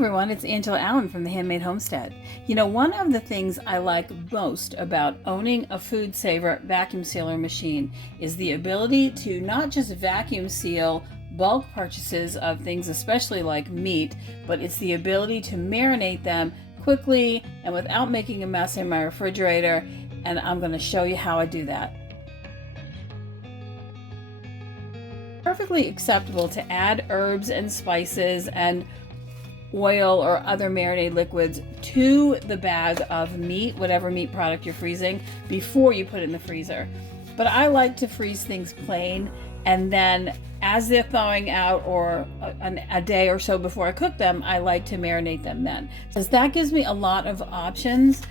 everyone, it's Angela Allen from the Handmade Homestead. You know, one of the things I like most about owning a food saver vacuum sealer machine is the ability to not just vacuum seal bulk purchases of things, especially like meat, but it's the ability to marinate them quickly and without making a mess in my refrigerator, and I'm going to show you how I do that. Perfectly acceptable to add herbs and spices and oil or other marinade liquids to the bag of meat, whatever meat product you're freezing, before you put it in the freezer. But I like to freeze things plain, and then as they're thawing out, or a day or so before I cook them, I like to marinate them then, because that gives me a lot of options.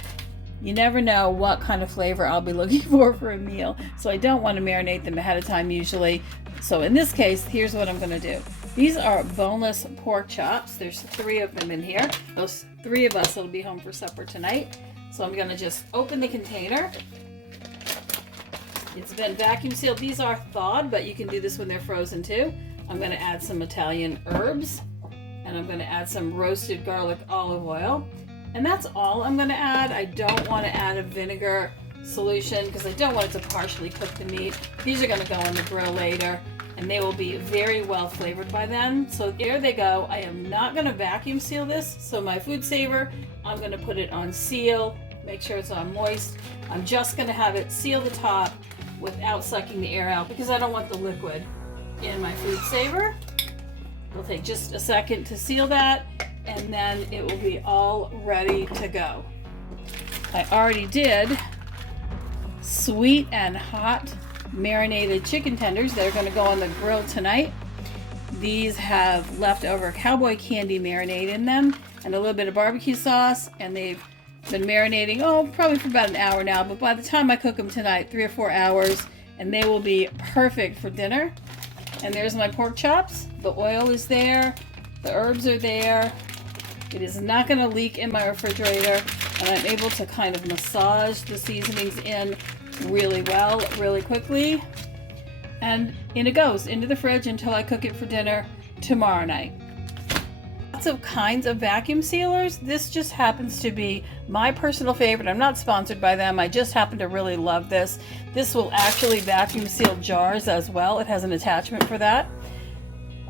You never know what kind of flavor I'll be looking for a meal, so I don't want to marinate them ahead of time usually. So in this case, here's what I'm going to do. These are boneless pork chops. There's 3 of them in here. Those 3 of us will be home for supper tonight. So I'm going to just open the container. It's been vacuum sealed. These are thawed, but you can do this when they're frozen too. I'm going to add some Italian herbs, and I'm going to add some roasted garlic olive oil. And that's all I'm going to add. I don't want to add a vinegar solution because I don't want it to partially cook the meat. These are going to go on the grill later, and they will be very well flavored by then. So there they go. I am not going to vacuum seal this. So my food saver, I'm going to put it on seal, make sure it's on moist. I'm just going to have it seal the top without sucking the air out because I don't want the liquid in my food saver. It'll take just a second to seal that, and then it will be all ready to go. I already did sweet and hot marinated chicken tenders that are going to go on the grill tonight. These have leftover cowboy candy marinade in them and a little bit of barbecue sauce, and they've been marinating, probably for about an hour now, but by the time I cook them tonight, 3 or 4 hours, and they will be perfect for dinner. And there's my pork chops. The oil is there, the herbs are there. It is not going to leak in my refrigerator, and I'm able to kind of massage the seasonings in really well, really quickly. And in it goes, into the fridge until I cook it for dinner tomorrow night. Lots of kinds of vacuum sealers. This just happens to be my personal favorite. I'm not sponsored by them. I just happen to really love this. This will actually vacuum seal jars as well. It has an attachment for that.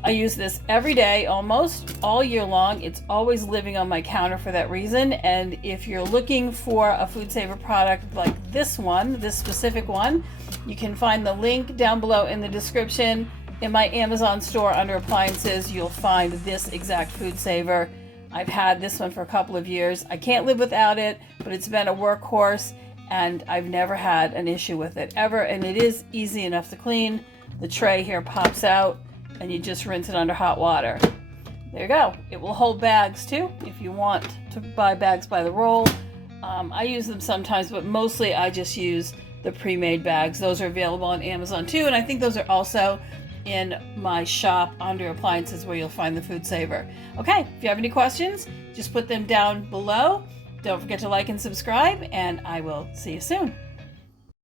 I use this every day, almost all year long. It's always living on my counter for that reason. And if you're looking for a food saver product like this one, this specific one, you can find the link down below in the description. In my Amazon store under appliances, you'll find this exact food saver. I've had this one for a couple of years. I can't live without it, but it's been a workhorse, and I've never had an issue with it ever. And it is easy enough to clean. The tray here pops out, and you just rinse it under hot water. There you go. It will hold bags too if you want to buy bags by the roll. I use them sometimes, but mostly I just use the pre-made bags. Those are available on Amazon too, and I think those are also in my shop under appliances where you'll find the food saver. Okay, if you have any questions, just put them down below. Don't forget to like and subscribe, and I will see you soon.